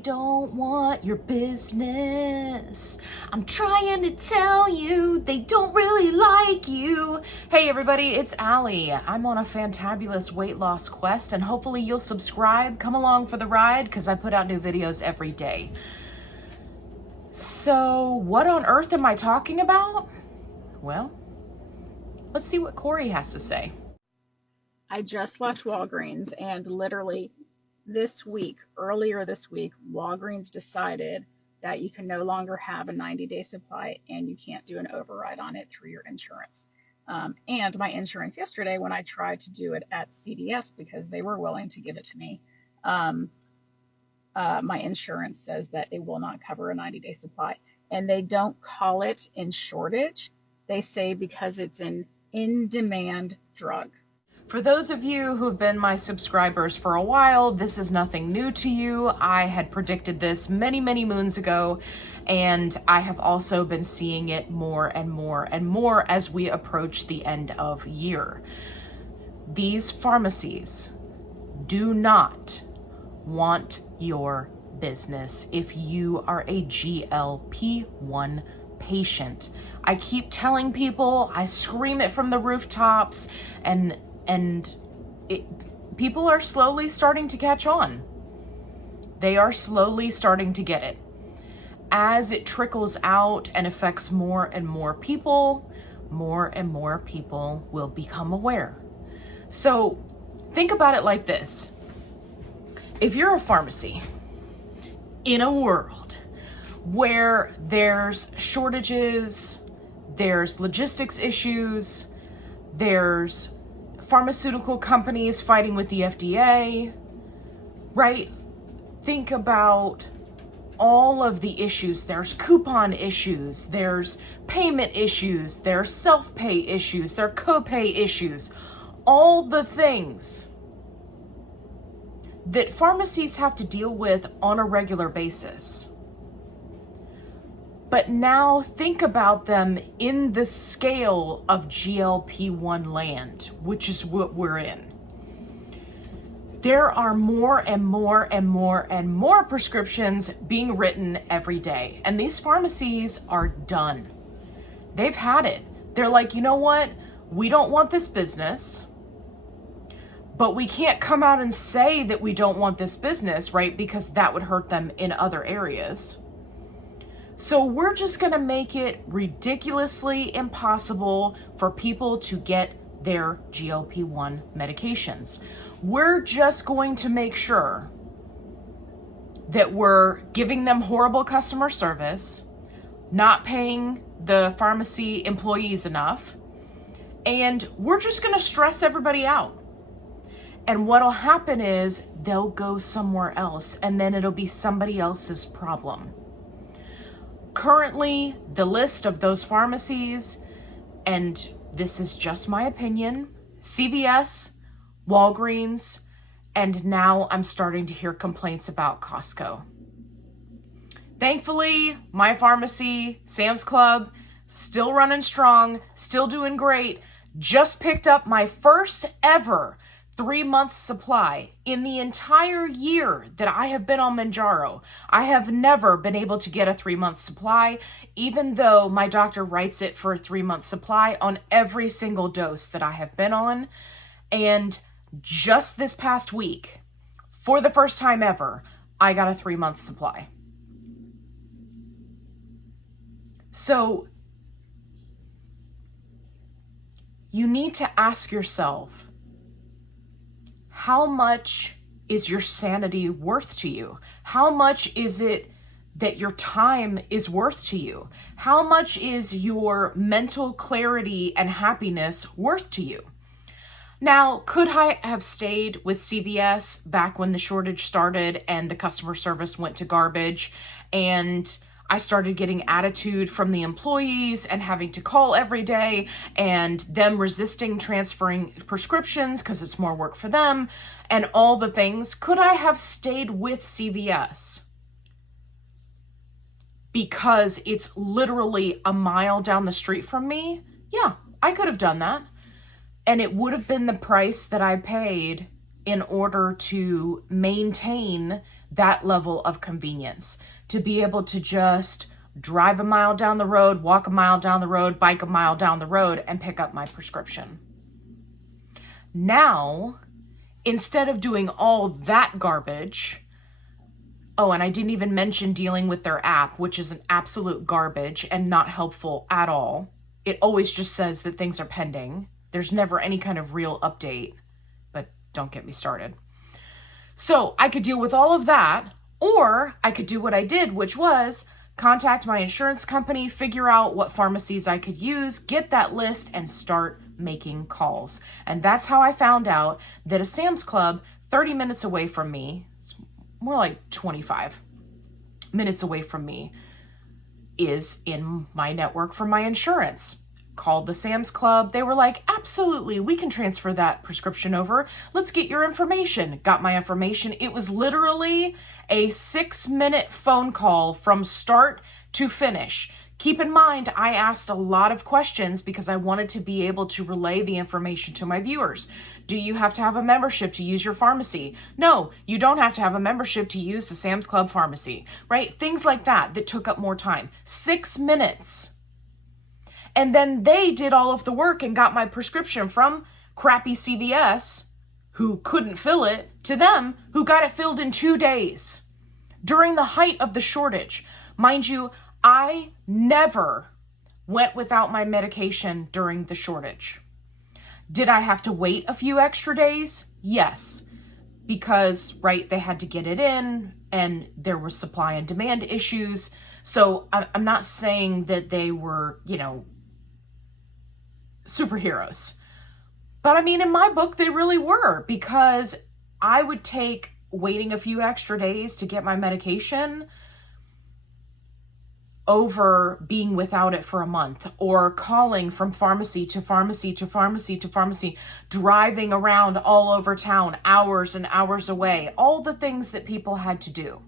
don't want your business. I'm trying to tell you they don't really like you. Hey everybody, it's Allie. I'm on a fantabulous weight loss quest and hopefully you'll subscribe. Come along for the ride because I put out new videos every day. So what on earth am I talking about? Well, let's see what Corey has to say. I just left Walgreens and literally earlier this week, Walgreens decided that you can no longer have a 90-day supply and you can't do an override on it through your insurance. And my insurance yesterday, when I tried to do it at CVS because they were willing to give it to me, my insurance says that it will not cover a 90-day supply. And they don't call it in shortage. They say because it's an in-demand drug. For those of you who have been my subscribers for a while, this is nothing new to you. I had predicted this many, many moons ago, and I have also been seeing it more and more and more as we approach the end of year. These pharmacies do not want your business if you are a GLP1 patient. I keep telling people, I scream it from the rooftops, and people are slowly starting to catch on. They are slowly starting to get it. As it trickles out and affects more and more people will become aware. So think about it like this. If you're a pharmacy in a world where there's shortages, there's logistics issues, there's pharmaceutical companies fighting with the FDA, right? Think about all of the issues. There's coupon issues, there's payment issues, there's self-pay issues, there are copay issues, all the things that pharmacies have to deal with on a regular basis. But now think about them in the scale of GLP-1 land, which is what we're in. There are more and more and more and more prescriptions being written every day. And these pharmacies are done. They've had it. They're like, you know what? We don't want this business, but we can't come out and say that we don't want this business, right? Because that would hurt them in other areas. So we're just going to make it ridiculously impossible for people to get their GLP-1 medications. We're just going to make sure that we're giving them horrible customer service, not paying the pharmacy employees enough, and we're just going to stress everybody out. And what'll happen is they'll go somewhere else, and then it'll be somebody else's problem. Currently, the list of those pharmacies, and this is just my opinion, CVS, Walgreens, and now I'm starting to hear complaints about Costco. Thankfully, my pharmacy, Sam's Club, still running strong, still doing great. Just picked up my first ever 3-month supply in the entire year that I have been on Mounjaro. I have never been able to get a 3-month supply, even though my doctor writes it for a 3-month supply on every single dose that I have been on. And just this past week, for the first time ever, I got a 3-month supply. So you need to ask yourself, how much is your sanity worth to you? How much is it that your time is worth to you? How much is your mental clarity and happiness worth to you? Now, could I have stayed with CVS back when the shortage started and the customer service went to garbage and I started getting attitude from the employees and having to call every day and them resisting transferring prescriptions because it's more work for them and all the things? Could I have stayed with CVS? Because it's literally a mile down the street from me? Yeah, I could have done that. And it would have been the price that I paid in order to maintain that level of convenience, to be able to just drive a mile down the road, walk a mile down the road, bike a mile down the road, and pick up my prescription. Now, instead of doing all that garbage, oh, and I didn't even mention dealing with their app, which is an absolute garbage and not helpful at all. It always just says that things are pending. There's never any kind of real update, but don't get me started. So I could deal with all of that, or I could do what I did, which was contact my insurance company, figure out what pharmacies I could use, get that list, and start making calls. And that's how I found out that a Sam's Club 30 minutes away from me, it's more like 25 minutes away from me, is in my network for my insurance. Called the Sam's Club. They were like, absolutely, we can transfer that prescription over. Let's get your information. Got my information. It was literally a 6-minute phone call from start to finish. Keep in mind, I asked a lot of questions because I wanted to be able to relay the information to my viewers. Do you have to have a membership to use your pharmacy? No, you don't have to have a membership to use the Sam's Club pharmacy, right? Things like that took up more time. 6 minutes. And then they did all of the work and got my prescription from crappy CVS, who couldn't fill it, to them, who got it filled in 2 days during the height of the shortage. Mind you, I never went without my medication during the shortage. Did I have to wait a few extra days? Yes, because, right, they had to get it in and there was supply and demand issues. So I'm not saying that they were, superheroes. But I mean, in my book, they really were, because I would take waiting a few extra days to get my medication over being without it for a month, or calling from pharmacy to pharmacy to pharmacy to pharmacy, driving around all over town, hours and hours away, all the things that people had to do.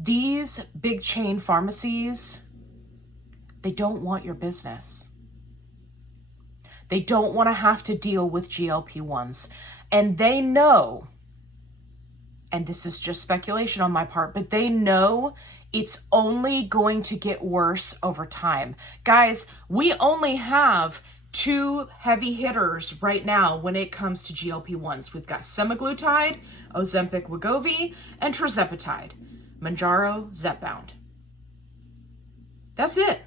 These big chain pharmacies, they don't want your business. They don't want to have to deal with GLP-1s. And they know, and this is just speculation on my part, but they know it's only going to get worse over time. Guys, we only have 2 heavy hitters right now when it comes to GLP-1s. We've got Semaglutide, Ozempic Wegovy, and Tirzepatide, Mounjaro Zepbound. That's it.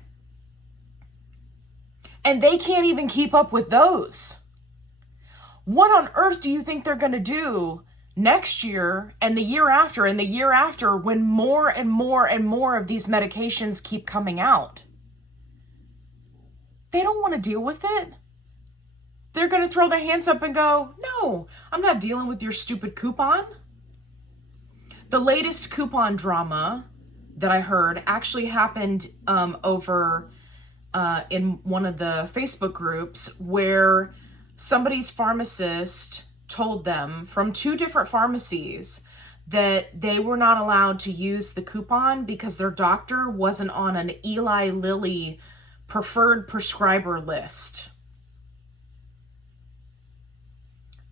And they can't even keep up with those. What on earth do you think they're going to do next year and the year after and the year after when more and more and more of these medications keep coming out? They don't want to deal with it. They're going to throw their hands up and go, no, I'm not dealing with your stupid coupon. The latest coupon drama that I heard actually happened over in one of the Facebook groups, where somebody's pharmacist told them from 2 different pharmacies that they were not allowed to use the coupon because their doctor wasn't on an Eli Lilly preferred prescriber list.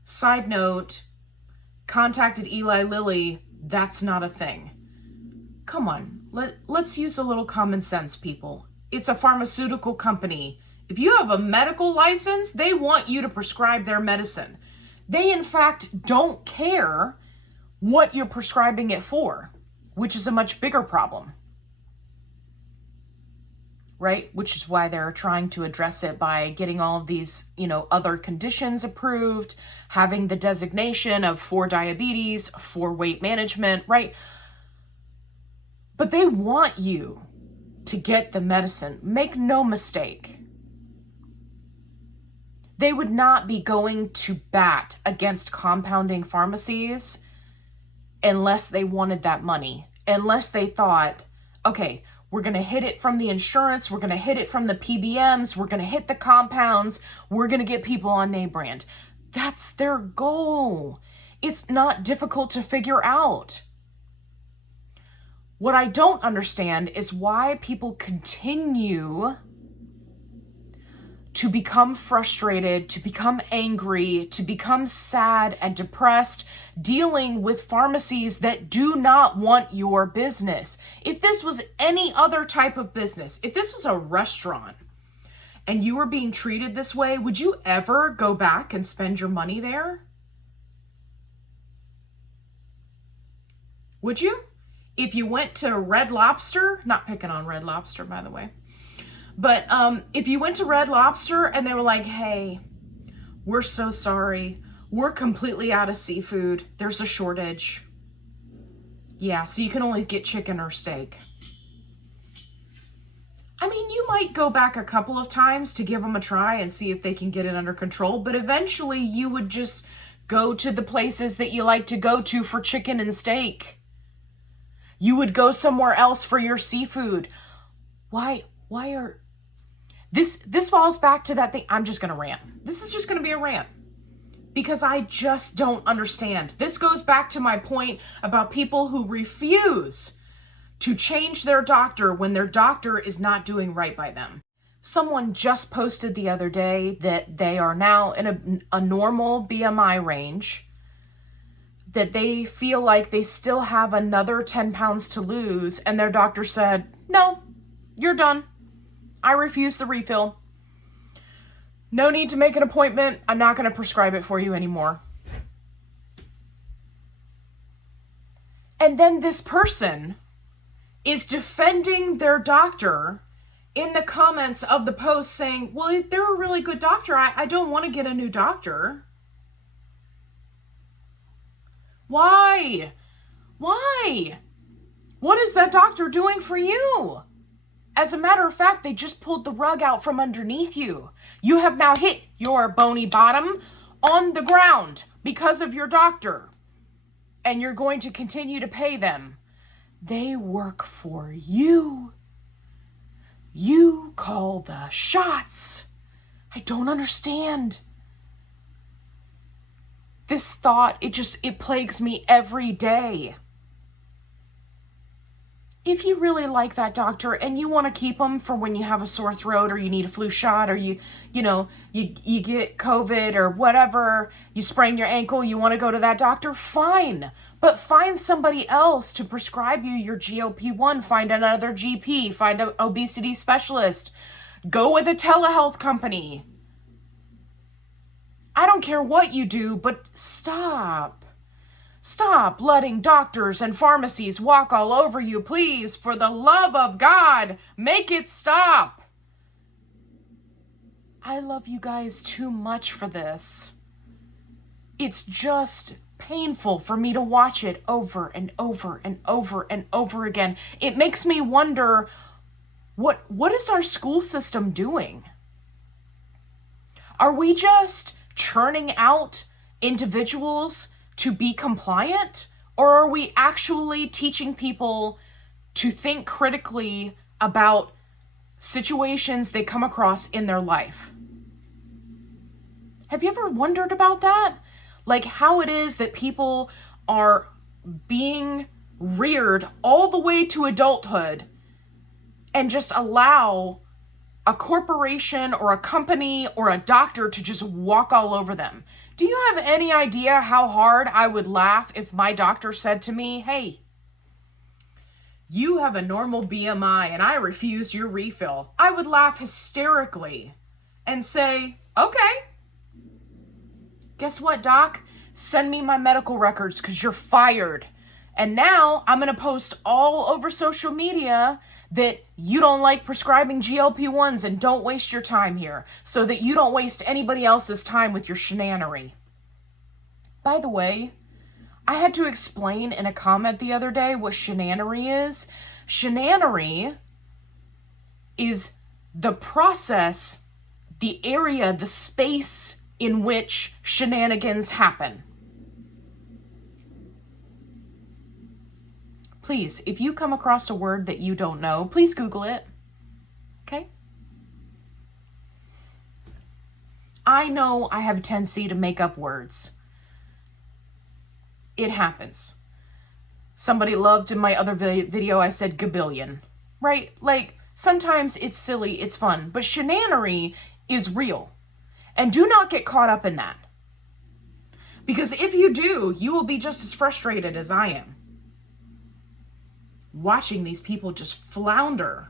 Side note, contacted Eli Lilly, that's not a thing. Come on, let's use a little common sense, people. It's a pharmaceutical company. If you have a medical license, they want you to prescribe their medicine. They, in fact, don't care what you're prescribing it for, which is a much bigger problem, right? Which is why they're trying to address it by getting all of these, other conditions approved, having the designation of for diabetes, for weight management, right? But they want you to get the medicine. Make no mistake. They would not be going to bat against compounding pharmacies unless they wanted that money, unless they thought, okay, we're going to hit it from the insurance, we're going to hit it from the PBMs, we're going to hit the compounds, we're going to get people on name brand. That's their goal. It's not difficult to figure out. What I don't understand is why people continue to become frustrated, to become angry, to become sad and depressed, dealing with pharmacies that do not want your business. If this was any other type of business, if this was a restaurant and you were being treated this way, would you ever go back and spend your money there? Would you? If you went to Red Lobster, not picking on Red Lobster, by the way, but if you went to Red Lobster and they were like, hey, we're so sorry. We're completely out of seafood. There's a shortage. Yeah, so you can only get chicken or steak. I mean, you might go back a couple of times to give them a try and see if they can get it under control, but eventually you would just go to the places that you like to go to for chicken and steak. You would go somewhere else for your seafood. Why are... This falls back to that thing. I'm just going to rant. This is just going to be a rant. Because I just don't understand. This goes back to my point about people who refuse to change their doctor when their doctor is not doing right by them. Someone just posted the other day that they are now in a normal BMI range, that they feel like they still have another 10 pounds to lose, and their doctor said, no, you're done. I refuse the refill. No need to make an appointment. I'm not going to prescribe it for you anymore. And then this person is defending their doctor in the comments of the post saying, well, they're a really good doctor. I don't want to get a new doctor. Why? Why? What is that doctor doing for you? As a matter of fact, they just pulled the rug out from underneath you. You have now hit your bony bottom on the ground because of your doctor. And you're going to continue to pay them. They work for you. You call the shots. I don't understand. This thought, it plagues me every day. If you really like that doctor and you want to keep them for when you have a sore throat or you need a flu shot or you get COVID or whatever, you sprain your ankle, you want to go to that doctor, fine. But find somebody else to prescribe you your GLP1. Find another GP. Find an obesity specialist. Go with a telehealth company. I don't care what you do, but stop. Stop letting doctors and pharmacies walk all over you, please. For the love of God, make it stop. I love you guys too much for this. It's just painful for me to watch it over and over and over and over again. It makes me wonder, what is our school system doing? Are we just churning out individuals to be compliant? Or are we actually teaching people to think critically about situations they come across in their life? Have you ever wondered about that? Like how it is that people are being reared all the way to adulthood and just allow a corporation or a company or a doctor to just walk all over them. Do you have any idea how hard I would laugh if my doctor said to me, hey, you have a normal BMI and I refuse your refill? I would laugh hysterically and say, okay, guess what, doc? Send me my medical records because you're fired. And now I'm going to post all over social media that you don't like prescribing GLP-1s and don't waste your time here so that you don't waste anybody else's time with your shenanery. By the way, I had to explain in a comment the other day what shenanery is. Shenanery is the process, the area, the space in which shenanigans happen. Please, if you come across a word that you don't know, please Google it. Okay? I know I have a tendency to make up words. It happens. Somebody loved in my other video, I said gabillion. Right? Like, sometimes it's silly, it's fun. But shenanery is real. And do not get caught up in that. Because if you do, you will be just as frustrated as I am. Watching these people just flounder.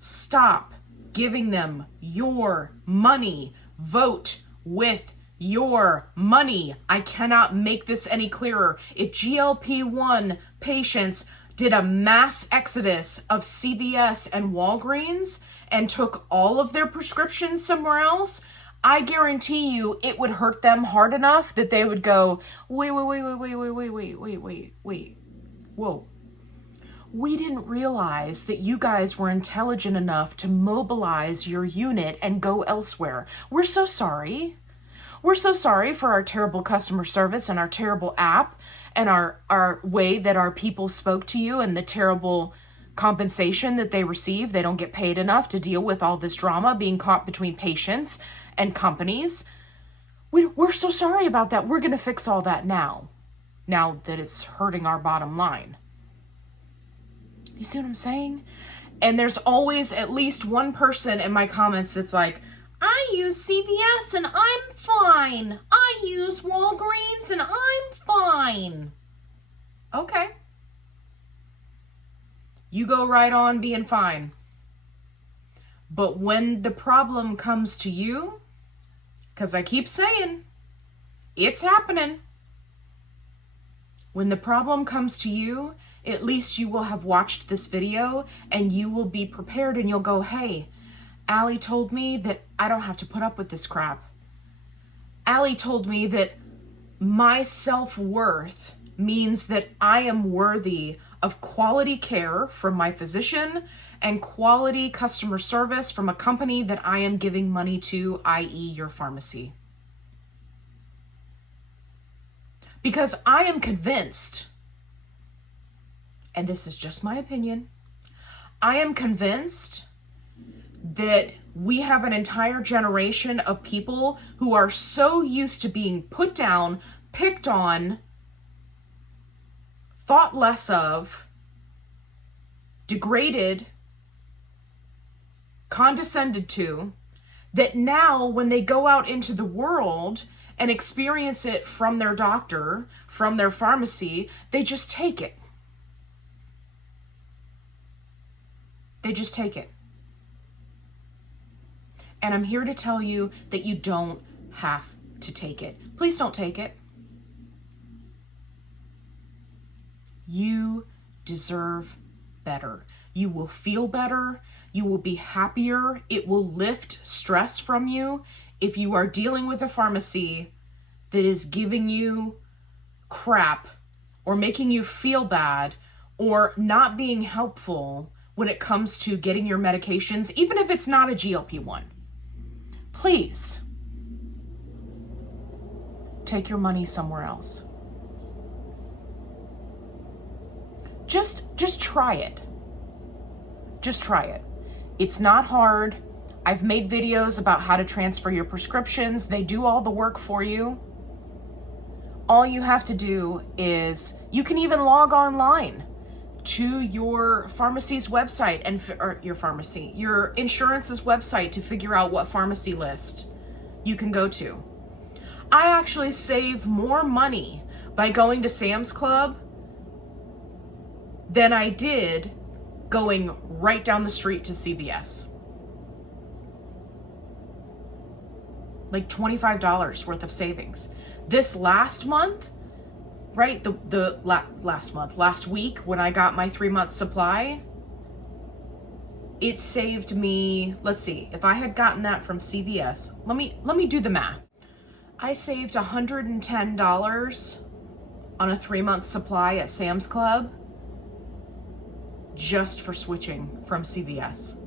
Stop giving them your money. Vote with your money. I cannot make this any clearer. If GLP-1 patients did a mass exodus of CVS and Walgreens and took all of their prescriptions somewhere else, I guarantee you it would hurt them hard enough that they would go, wait, whoa. We didn't realize that you guys were intelligent enough to mobilize your unit and go elsewhere. We're so sorry. We're so sorry for our terrible customer service and our terrible app and our way that our people spoke to you and the terrible compensation that they receive. They don't get paid enough to deal with all this drama being caught between patients and companies. We're so sorry about that. We're going to fix all that now that it's hurting our bottom line. You see what I'm saying? And there's always at least one person in my comments that's like, I use CVS and I'm fine. I use Walgreens and I'm fine. Okay. You go right on being fine. But when the problem comes to you, because I keep saying, it's happening. When the problem comes to you, at least you will have watched this video and you will be prepared and you'll go, hey, Allie told me that I don't have to put up with this crap. Allie told me that my self-worth means that I am worthy of quality care from my physician and quality customer service from a company that I am giving money to, i.e. your pharmacy. Because I am convinced, and this is just my opinion, I am convinced that we have an entire generation of people who are so used to being put down, picked on, thought less of, degraded, condescended to, that now when they go out into the world and experience it from their doctor, from their pharmacy, they just take it. They just take it. And I'm here to tell you that you don't have to take it. Please don't take it. You deserve better. You will feel better. You will be happier. It will lift stress from you if you are dealing with a pharmacy that is giving you crap or making you feel bad or not being helpful when it comes to getting your medications, even if it's not a GLP-1. Please take your money somewhere else. Just try it. Just try it. It's not hard. I've made videos about how to transfer your prescriptions. They do all the work for you. All you have to do is, you can even log online to your pharmacy's website or your insurance's website to figure out what pharmacy list you can go to. I actually save more money by going to Sam's Club than I did going right down the street to CVS. Like $25 worth of savings. This last month, right, last week when I got my 3-month supply, it saved me, let's see, if I had gotten that from CVS, let me do the math. I saved $110 on a 3-month supply at Sam's Club just for switching from CVS.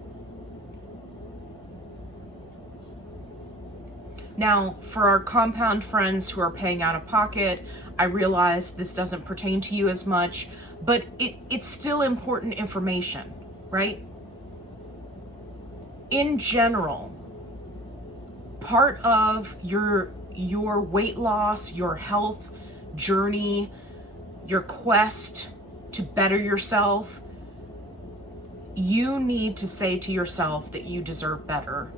Now, for our compound friends who are paying out of pocket, I realize this doesn't pertain to you as much, but it's still important information, right? In general, part of your weight loss, your health journey, your quest to better yourself, you need to say to yourself that you deserve better.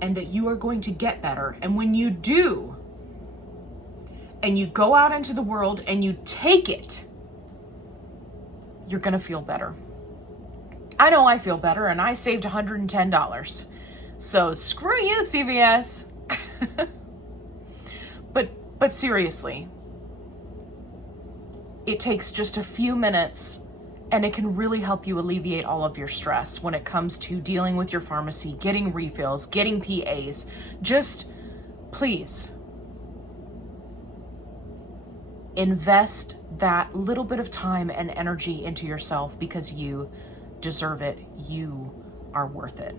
and that you are going to get better. And when you do, and you go out into the world and you take it, you're going to feel better. I know I feel better, and I saved $110. So screw you, CVS. But seriously, it takes just a few minutes, and it can really help you alleviate all of your stress when it comes to dealing with your pharmacy, getting refills, getting PAs. Just please invest that little bit of time and energy into yourself, because you deserve it. You are worth it.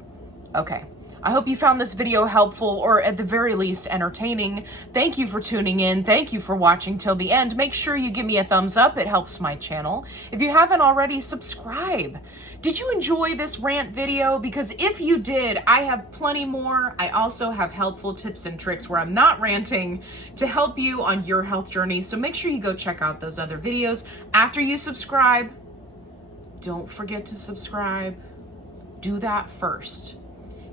Okay. I hope you found this video helpful, or at the very least entertaining. Thank you for tuning in. Thank you for watching till the end. Make sure you give me a thumbs up. It helps my channel. If you haven't already, subscribe. Did you enjoy this rant video? Because if you did, I have plenty more. I also have helpful tips and tricks where I'm not ranting to help you on your health journey. So make sure you go check out those other videos. After you subscribe, don't forget to subscribe. Do that first.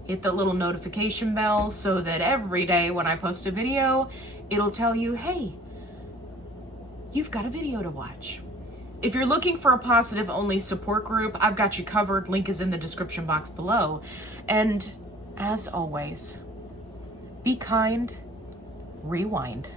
Hit the little notification bell so that every day when I post a video, it'll tell you, hey, you've got a video to watch. If you're looking for a positive only support group, I've got you covered. Link is in the description box below. And as always, be kind, rewind.